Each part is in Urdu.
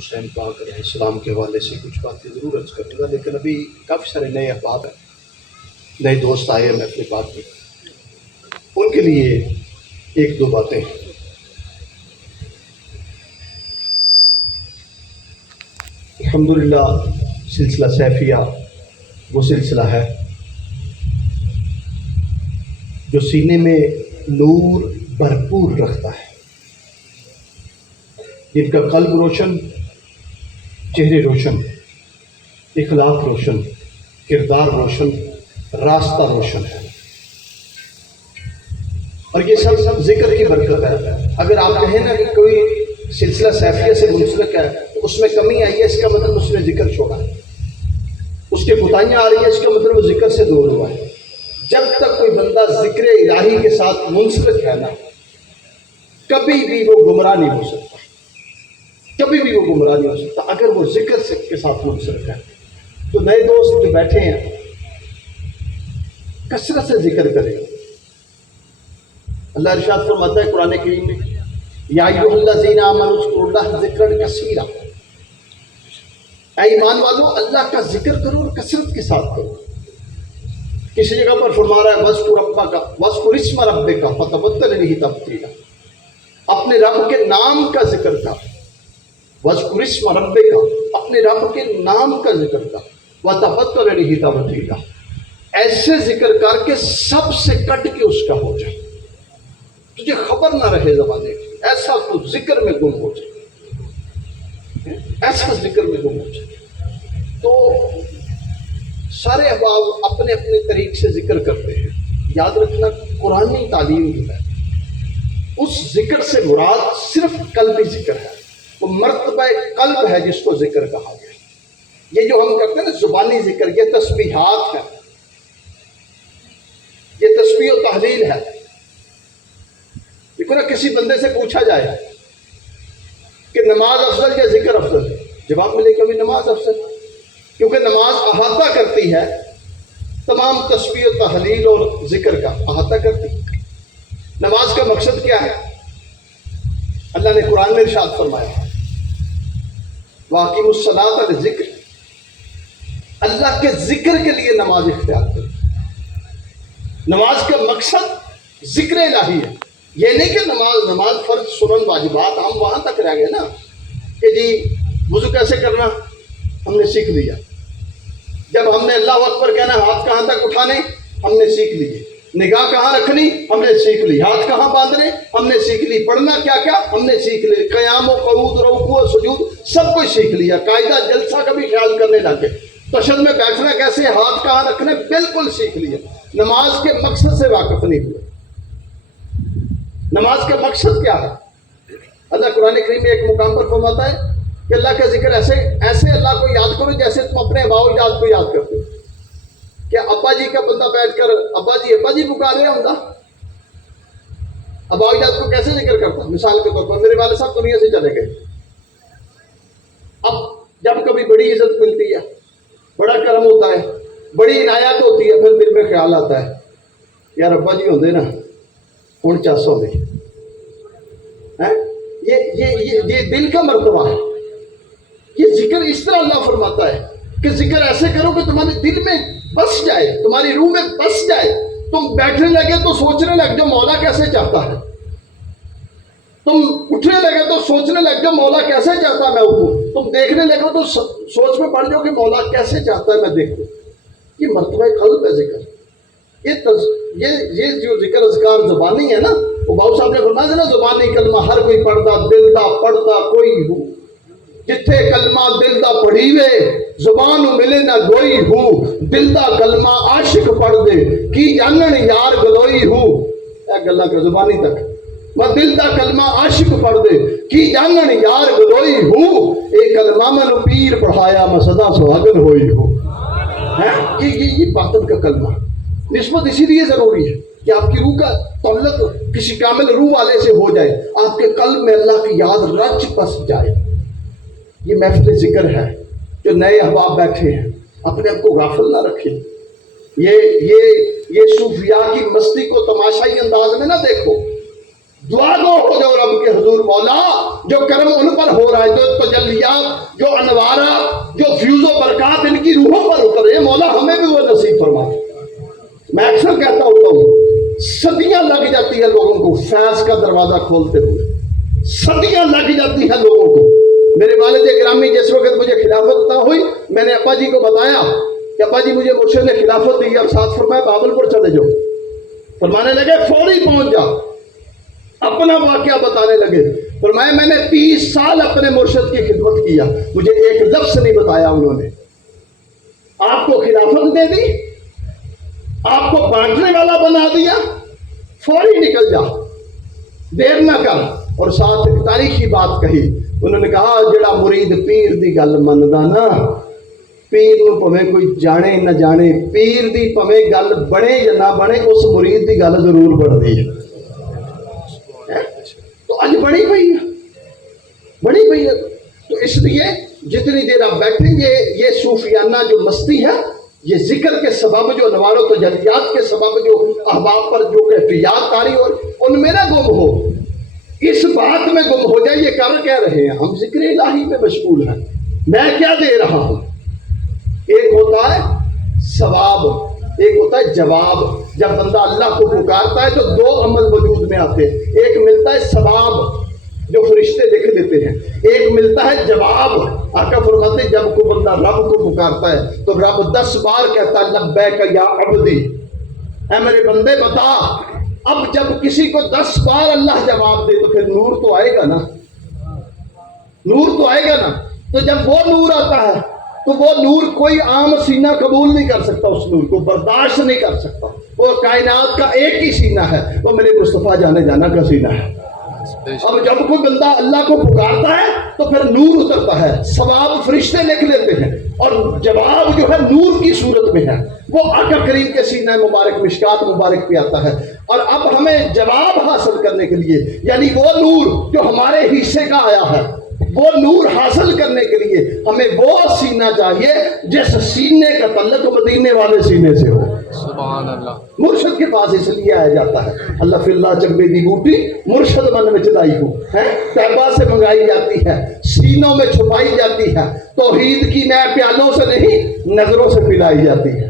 حسین پاک علیہ السلام کے حوالے سے کچھ باتیں ضرور عرض کروں گا، لیکن ابھی کافی سارے نئے احباب ہیں، نئے دوست آئے ہیں محفل پاک میں، ان کے لیے ایک دو باتیں۔ الحمدللہ سلسلہ سیفیہ وہ سلسلہ ہے جو سینے میں نور بھرپور رکھتا ہے، جن کا قلب روشن، چہرے روشن، اخلاق روشن، کردار روشن، راستہ روشن ہے، اور یہ سب ذکر کی برکت ہے۔ اگر آپ کہیں نا کہ کوئی سلسلہ سیفیہ سے منسلک ہے تو اس میں کمی آئی ہے، اس کا مطلب اس نے ذکر چھوڑا ہے، اس کے کوتاہیاں آ رہی ہیں، اس کا مطلب وہ ذکر سے دور ہوا ہے۔ جب تک کوئی بندہ ذکر الہی کے ساتھ منسلک ہے نا، کبھی بھی وہ گمراہ نہیں ہو سکتا، کبھی بھی وہ گمراہ نہیں ہو سکتا اگر وہ ذکر کے ساتھ منسلک ہے۔ تو نئے دوست جو بیٹھے ہیں کثرت سے ذکر کریں۔ اللہ ارشاد فرماتا ہے قرآن کریم میں، یا ایھا الذین آمنوا اذکروا اللہ ذکرا کثیرا، اے ایمان والو اللہ کا ذکر کرو اور کثرت کے ساتھ کرو۔ کسی جگہ پر فرما رہا ہے وَاذْكُرِ اسْمَ رَبِّكَ فَتَبَتَّلْ إِلَيْهِ تَبْتِيلًا، اپنے رب کے نام کا ذکر کر، وَاذْكُرِ اسْمَ رَبِّكَ اپنے رب کے نام کا ذکر کر، وَتَبَتَّلْ إِلَيْهِ تَبْتِيلًا ایسے ذکر کر کے سب سے کٹ کے اس کا ہو جائے، تجھے خبر نہ رہے زمانے کی، ایسا تو ذکر میں گم ہو جائے، ایسا ذکر میں گم ہو جائے۔ تو سارے احباب اپنے اپنے طریق سے ذکر کرتے ہیں، یاد رکھنا قرآنی تعلیم جو ہے اس ذکر سے مراد صرف قلبی ذکر ہے، وہ مرتبہ قلب ہے جس کو ذکر کہا گیا۔ یہ جو ہم کرتے ہیں نا زبانی ذکر، یہ تسبیحات ہے، یہ تسبیح و تحلیل ہے۔ دیکھو نا، کسی بندے سے پوچھا جائے کہ نماز افضل یا ذکر افضل، جواب ملے کبھی نماز افضل، کیونکہ نماز احاطہ کرتی ہے تمام تسبیح و تحلیل اور ذکر کا احاطہ کرتی ہے۔ نماز کا مقصد کیا ہے؟ اللہ نے قرآن میں ارشاد فرمایا وَأَقِیمُوا الصَّلَاةَ لِلذِّکْرِ، اللہ کے ذکر کے لیے نماز اختیار کرو۔ نماز کا مقصد ذکر الہی ہے، یہ نہیں کہ نماز فرض سنن واجبات ہم وہاں تک رہ گئے نا کہ جی وضو کیسے کرنا ہم نے سیکھ لیا، جب ہم نے اللہ اکبر کہنا ہاتھ کہاں تک اٹھانے ہم نے سیکھ لیے، نگاہ کہاں رکھنی ہم نے سیکھ لی، ہاتھ کہاں باندھنے ہم نے سیکھ لی، پڑھنا کیا کیا ہم نے سیکھ لی، قیام و قعود رکوع و سجود سب کچھ سیکھ لیا، قاعدہ جلسہ کا بھی خیال کرنے لگے، تشہد میں بیٹھنا کیسے، ہاتھ کہاں رکھنے بالکل سیکھ لیا۔ نماز کے مقصد سے واقف نہیں ہوئے۔ نماز کا مقصد کیا ہے؟ اللہ قرآن کریم میں ایک مقام پر فرماتا ہے کہ اللہ کا ذکر ایسے اللہ کو یاد کرو جیسے تم اپنے ابا و اجداد کو یاد کرتے ہو۔ کیا ابا جی کا بندہ بیٹھ کر ابا جی پکارے ہوتا، ابا و اجداد کو کیسے ذکر کرتا؟ مثال کے طور پر میرے والد صاحب دنیا سے چلے گئے، اب جب کبھی بڑی عزت ملتی ہے، بڑا کرم ہوتا ہے، بڑی عنایت ہوتی ہے، پھر دل میں خیال آتا ہے یار ابا جی ہوتے نا ہوں چس ہوتے۔ یہ دل کا مرتبہ ہے۔ یہ ذکر اس طرح اللہ فرماتا ہے کہ ذکر ایسے کرو کہ تمہارے دل میں بس جائے، تمہاری روح میں بس جائے، تم بیٹھنے لگے تو سوچنے لگ جاؤ مولا کیسے چاہتا ہے، تم اٹھنے لگے تو سوچنے لگ جاؤ مولا کیسے چاہتا ہے میں اٹھوں، تم دیکھنے لگے تو سوچ میں پڑ جاؤ کہ مولا کیسے چاہتا ہے میں دیکھوں۔ یہ مرتبہ قلب ہے ذکر۔ یہ جو ذکر اذکار زبانی ہے نا، وہ باؤ صاحب نے فرمایا نا زبانی کلمہ ہر کوئی پڑھتا، دل دا پڑھتا کوئی ہو، جتھے کلمہ دل دا پڑھی وے زبان ملے نہ گوئی ہو، دل دا کلمہ عاشق پڑھ دے کی جانن یار گلوئی ہو۔ اے گلا کا زبانی تک میں دل دا کلمہ عاشق پڑھ دے کی جانن یار گلوئی ہو، اے کلمہ میں پیر پڑھایا میں سدا سہاگن ہوئی ہو۔ یہ باطن کا کلمہ نسبت اسی لیے ضروری ہے کہ آپ کی روح کا تعلق کسی کامل روح والے سے ہو جائے، آپ کے قلب میں اللہ کی یاد رچ بس جائے۔ یہ محفل ذکر ہے، جو نئے احباب بیٹھے ہیں اپنے آپ کو غافل نہ رکھیں۔ یہ صوفیاء کی مستی کو تماشائی انداز میں نہ دیکھو، دعا گو ہو جاؤ رب کے حضور، مولا جو کرم ان پر ہو رہا ہے، جو تجلیات، جو انوارات، جو فیوز و برکات ان کی روحوں پر اتر رہے ہیں، مولا ہمیں بھی وہ نصیب فرما۔ میں اکثر کہتا ہوتا ہوں صدیاں لگ جاتی ہے لوگوں کو فیض کا دروازہ کھولتے ہوئے، صدیاں لگ جاتی ہے لوگوں کو۔ میرے والد گرامی جس وقت مجھے خلافت عطا ہوئی، میں نے ابا جی کو بتایا کہ ابا جی مجھے مرشد نے خلافت دی اور ساتھ فرمایا بابل پور چلے جاؤ۔ فرمانے لگے فوری پہنچ جا، اپنا واقعہ بتانے لگے۔ فرمایا میں نے 30 سال اپنے مرشد کی خدمت کیا، مجھے ایک لفظ نہیں بتایا انہوں نے۔ آپ کو خلافت دے دی، آپ کو بانٹنے والا بنا دیا، فوری نکل جا، دیر نہ کر۔ اور ساتھ ایک تاریخی بات کہی، انہوں نے کہا جڑا مرید پیر دی گل مندا نا، پیر نو پویں کوئی جانے نہ جانے، پیر دی پویں گل بنے یا نہ بنے، اس مرید دی گل ضرور بنتی ہے۔ تو اج بڑی پئی ہے، بڑی پئی ہے۔ تو اس لیے جتنی دیر آپ بیٹھیں گے، یہ صوفیانہ جو مستی ہے، یہ ذکر کے سبب جو انوار و تجلیات کے سبب جو احباب پر جو کیفیات طاری اور ان میں نہ گم ہو، اس بات میں گم ہو جائے یہ کر کہہ رہے ہیں، ہم ذکر الہی میں مشغول ہیں، میں کیا دے رہا ہوں۔ ایک ہوتا ہے ثواب، ایک ہوتا ہے جواب۔ جب بندہ اللہ کو پکارتا ہے تو دو عمل وجود میں آتے ہیں، ایک ملتا ہے ثواب جو فرشتے لکھ لیتے ہیں، ایک ملتا ہے جواب۔ آقا فرماتے ہیں جب کوئی بندہ رب کو پکارتا ہے تو رب 10 بار کہتا ہے لبیک یا عبدی، اے میرے بندے بتا۔ اب جب کسی کو 10 بار اللہ جواب دے تو پھر نور تو آئے گا نا، نور تو آئے گا نا۔ تو جب وہ نور آتا ہے تو وہ نور کوئی عام سینہ قبول نہیں کر سکتا، اس نور کو برداشت نہیں کر سکتا۔ وہ کائنات کا ایک ہی سینہ ہے، وہ میرے مصطفیٰ جانے جانا کا سینہ ہے۔ اب جب کوئی بندہ اللہ کو پکارتا ہے تو پھر نور اترتا ہے، ثواب فرشتے لکھ لیتے ہیں، اور جواب جو ہے نور کی صورت میں ہے، وہ آقا کریم کے سینہ مبارک مشکات مبارک پہ آتا ہے۔ اور اب ہمیں جواب حاصل کرنے کے لیے، یعنی وہ نور جو ہمارے حصے کا آیا ہے، وہ نور حاصل کرنے کے لیے ہمیں وہ سینہ چاہیے جس سینے کا تعلق مدینے والے سینے سے ہو۔ سبحان اللہ۔ مرشد کے پاس اس لیے آیا جاتا ہے، اللہ فی اللہ چکبے دی بوٹی مرشد من میں چلائی ہو ہے، طیبہ سے منگائی جاتی ہے، سینوں میں چھپائی جاتی ہے، توحید کی نئے پیالوں سے نہیں نظروں سے پلائی جاتی ہے۔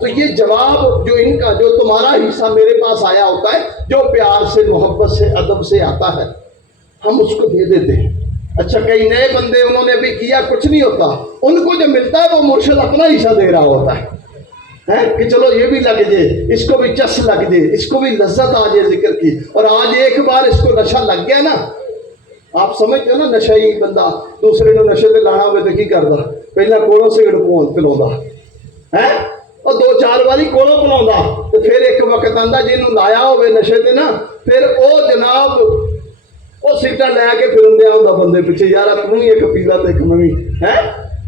تو یہ جواب جو ان کا، جو تمہارا حصہ میرے پاس آیا ہوتا ہے، جو پیار سے محبت سے ادب سے آتا ہے، ہم اس کو دے دیتے ہیں۔ اچھا کئی نئے بندے انہوں نے بھی کیا، کچھ نہیں ہوتا، ان کو جو ملتا ہے وہ مرشد اپنا حصہ دے رہا ہوتا ہے کہ چلو یہ بھی لگ جائے، اس کو بھی چس لگ جائے، اس کو بھی لذت آ جائے ذکر کی۔ اور آج ایک بار اس کو نشہ لگ گیا نا، آپ سمجھتے ہو نا نشہ ہی بندہ دوسرے نے نشے پہ لانا ہوئے تو کی کرتا، پہلے کولوں سگڑ پلا ہے اور 2-4 باری کولوں پلا، تو پھر ایک وقت آتا جنہوں لایا ہوئے نشے پہ نا، پھر وہ جناب وہ سیٹا لے کے پھر ہوتا بندے پیچھے، یار تم ہی ایک پیلا تو ایک میں ہے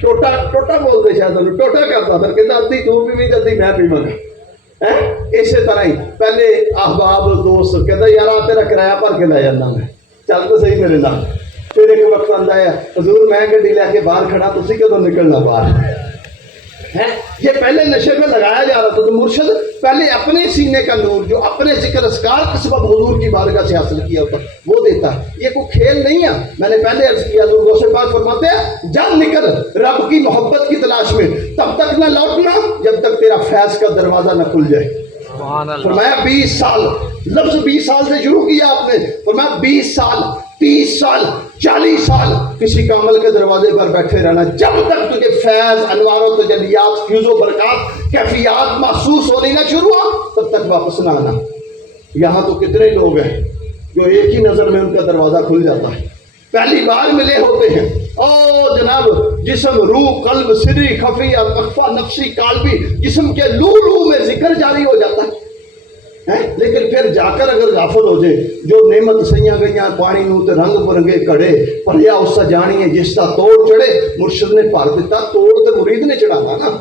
ٹوٹا ٹوٹا بولتے شاید ٹوٹا کرتا پھر کہتا ادھی تو بھی ادھی میں پیوا گا۔ اسی طرح ہی پہلے احباب دوست کہتا یار آ تیرا کرایہ بھر کے لے جانا میں، چل تو صحیح میرے نام۔ پھر ایک وقت آتا ہے حضور میں گڈی لے کے باہر کھڑا، تسی کدوں نکلنا باہر ہے۔ یہ پہلے نشے میں لگایا جا رہا تھا، تو مرشد پہلے اپنے سینے کا نور جو اپنے ذکر اذکار کے سبب حضور کی بارگاہ سے حاصل کیا ہوتا وہ دیتا ہے۔ یہ کوئی کھیل نہیں ہے، میں نے پہلے عرض کیا، حضور غوث پاک فرماتے ہیں جب نکل رب کی محبت کی تلاش میں، تب تک نہ لوٹنا جب تک تیرا فیض کا دروازہ نہ کھل جائے۔ فرمایا 20 سال، لفظ 20 سال سے شروع کیا آپ نے، فرمایا 20 سال 30 سال 40 سال کسی کا عمل کے دروازے پر بیٹھے رہنا، جب تک تجھے فیض انوار و تجلیات فیوز و برکات کیفیات محسوس ہونی نہ شروع ہو تب تک واپس نہ آنا۔ یہاں تو کتنے لوگ ہیں جو ایک ہی نظر میں ان کا دروازہ کھل جاتا ہے، پہلی بار ملے ہوتے ہیں، او جناب جسم روح قلب سری خفیہ مخفی نفسی قالبی، جسم کے لو لو میں ذکر جاری ہو جاتا ہے، لیکن پھر جا کر اگر غافل ہو جائے، جو نعمت سیاں گئیاں پانی نو تے رنگ برنگے کڑے پڑیا اس کا جانی ہے جس کا توڑ چڑھے، مرشد نے پار دیتا، توڑ تو مرید نے چڑھانا نا،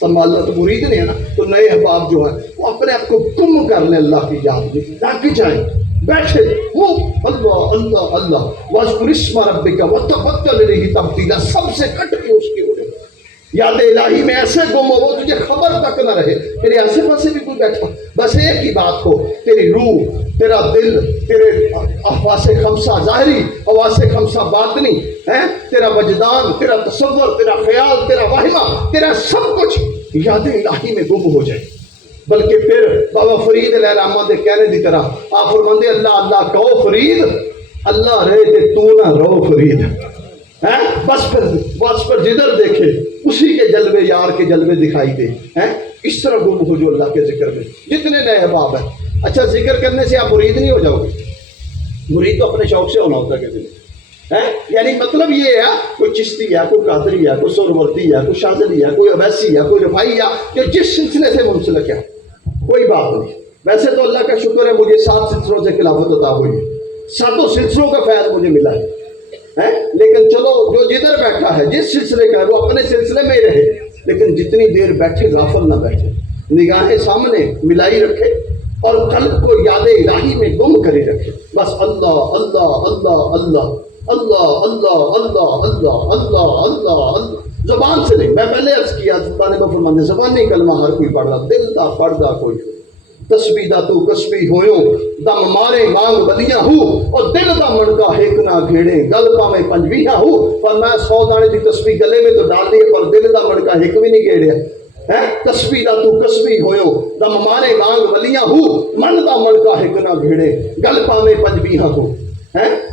سنبھالنا تو مرید نے ہے نا۔ تو نئے احباب جو ہیں وہ اپنے آپ کو گم کر لیں اللہ کی یاد میں، تاکہ جائیں بیٹھے وہ اللہ اللہ اللہ واذکر اسم ربک وتبتل الیہ تبتیلا، سب سے کٹ کے اس کے اڑے یاد الہی میں ایسے گم ہو وہ تجھے خبر تک نہ رہے، تیرے آسے پاسے بھی کوئی بیٹھا، بس ایک ہی بات ہو، تیری روح، تیرا دل، تیرے حواس خمسہ ظاہری، حواس خمسہ باطنی، تیرا وجدان، تیرا تصور، تیرا خیال، تیرا وہمہ، تیرا سب کچھ یاد الہی میں گم ہو جائے۔ بلکہ پھر بابا فرید علیہ الرحمہ دے کہنے دی طرح آپ فرماندے اللہ اللہ کہو فرید، اللہ رہے تے تو نہ رہو فرید، بس پر جدھر دیکھے اسی کے جلوے یار کے جلوے دکھائی دے، اس طرح گم ہو جو اللہ کے ذکر میں جتنے نئے احباب ہیں۔ اچھا ذکر کرنے سے آپ مرید نہیں ہو جاؤ گے، مرید تو اپنے شوق سے ہونا ہوتا ہے کسی نے، یعنی مطلب یہ ہے کوئی چشتی ہے، کوئی قادری ہے، کوئی سہروردی ہے، کوئی شاذلی ہے، کوئی اویسی ہے، کوئی رفاعی ہے، جو جس سلسلے سے منسلک ہے کوئی بات نہیں۔ ویسے تو اللہ کا شکر ہے مجھے 7 سلسلوں سے خلافت عطا ہوئی ہے، 7 سلسلوں کا فیض مجھے ملا ہے، لیکن چلو جو جدھر بیٹھا ہے جس سلسلے کا ہے وہ اپنے سلسلے میں ہی رہے، لیکن جتنی دیر بیٹھے غافل نہ بیٹھے، نگاہیں سامنے ملائی رکھے اور قلب کو یاد الہی میں گم کرے رکھے، بس اللہ اللہ اللہ اللہ اللہ اللہ اللہ اللہ اللہ اللہ اللہ، زبان سے نہیں۔ میں پہلے عرض کیا سلطان فرماندے زبانی کلمہ ہر کوئی پڑھ رہا، دل دا پڑھدا کوئی تسبیح دا تو کسبی ہویوں دم مارے مانگ بدیاں ہو اور دل دا منکا ہیک نہ گھیڑے گل پاویں پنجویاں ہو، پر میں 100 دانے دی تسبیح گلے میں تو ڈال دی پر دل دا منکا ہیک بھی نہیں گھیڑیا، تسبیح دا تو کسبی ہویوں دم مارے مانگ بدیاں ہو من دا منکا ہیک نہ گھیڑے گل پاویں پنجویاں ہو،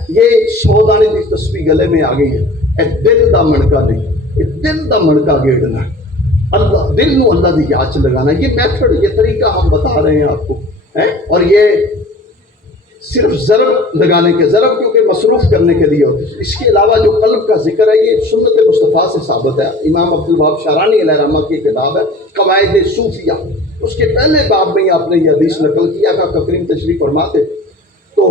یہ 100 دانے دی تسبیح گلے میں آ گئی ہے، اے دل دا منکا نہیں، یہ دل دا منکا گھیڑنا، اللہ دل نو اللہ دی یاد چ لگانا، یہ میتھڈ یہ طریقہ ہم بتا رہے ہیں آپ کو، اور یہ صرف ضرب لگانے کے، ضرب کیونکہ مصروف کرنے کے لیے ہوتی ہے، اس کے علاوہ جو قلب کا ذکر ہے یہ سنت مصطفیٰ سے ثابت ہے۔ امام عبدالوہاب شارانی علیہ رحمہ کی کتاب ہے قواعد صوفیہ، اس کے پہلے باب میں آپ نے یہ حدیث نقل کیا کہ آقا کریم تشریف فرما تھے تو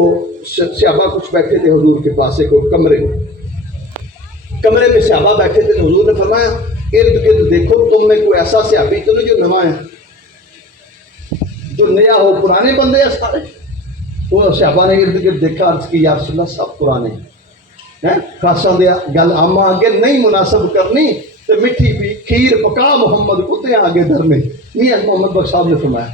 صحابہ کچھ بیٹھے تھے حضور کے پاس ایک کمرے میں صحابہ بیٹھے تھے تو حضور نے فرمایا ارد گرد دیکھو تم میں کوئی ایسا صحابی تو نہیں جو نواں ہے، جو نیا ہو، پرانے بندے ہیں سارے؟ وہ صحابہ نے ارد گرد دیکھا، عرض کی یا رسول اللہ سب پرانے ہیں، خاصا دیا گل آما آگے نہیں مناسب کرنی تو مٹھی پی کھیر پکا محمد کتے آگے دھرنے، میاں محمد بخش صاحب نے فرمایا۔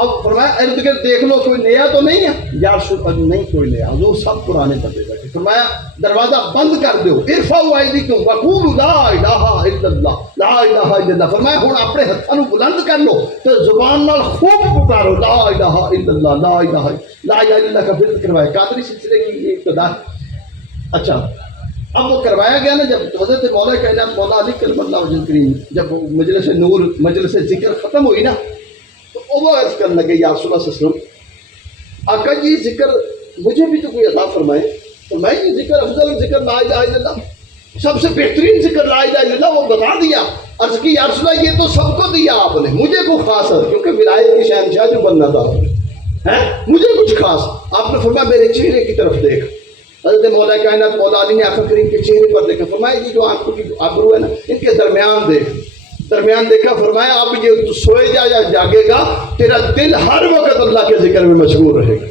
اب فرمایا ارد گرد دیکھ لو کوئی نیا تو نہیں ہے، یا رسول اللہ نہیں کوئی نیا، حضور سب پرانے بندے بیٹھے۔ فرمایا دروازہ بند کر دو، ارفعوا ایدیکم وقولوا لا الہ الا اللہ، لا الہ الا اللہ۔ فرمایا ہن اپنے ہتھاں بلند کر لو تو زبان نال خوب پکارو لا الہ الا اللہ، لا الہ لا الہ الا اللہ کا ورد کروایا۔ قادری سلسلے کی یہ ابتدا۔ اچھا اب وہ کروایا گیا نا، جب حضرت مولا کائنات مولا علی کرم اللہ وجہ کریم جب مجلس نور مجلس ذکر ختم ہوئی نا تو وہ عرض کرنے لگے یا رسول اللہ صلی اللہ علیہ وسلم آقا جی ذکر مجھے بھی تو کوئی عطا فرمائے، تو میں یہ ذکر افضل ذکر لا الہ الا اللہ، سب سے بہترین ذکر لا الہ الا اللہ، وہ بتا دیا۔ عرض کی یا رسول اللہ یہ تو سب کو دیا آپ نے، مجھے کو خاص ہے کیونکہ ولایت کی شہنشاہ جو بننا تھا مجھے کچھ خاص۔ آپ نے فرمایا میرے چہرے کی طرف دیکھ، حضرت مولا کائنات مولا علی نے آقا کریم کے چہرے پر دیکھا، فرمایا یہ جو آنکھوں کی ابرو ہے نا ان کے درمیان دیکھ، درمیان دیکھا، فرمایا اب یہ تو سوئے جا یا جاگے گا تیرا دل ہر وقت اللہ کے ذکر میں مشغول رہے گا۔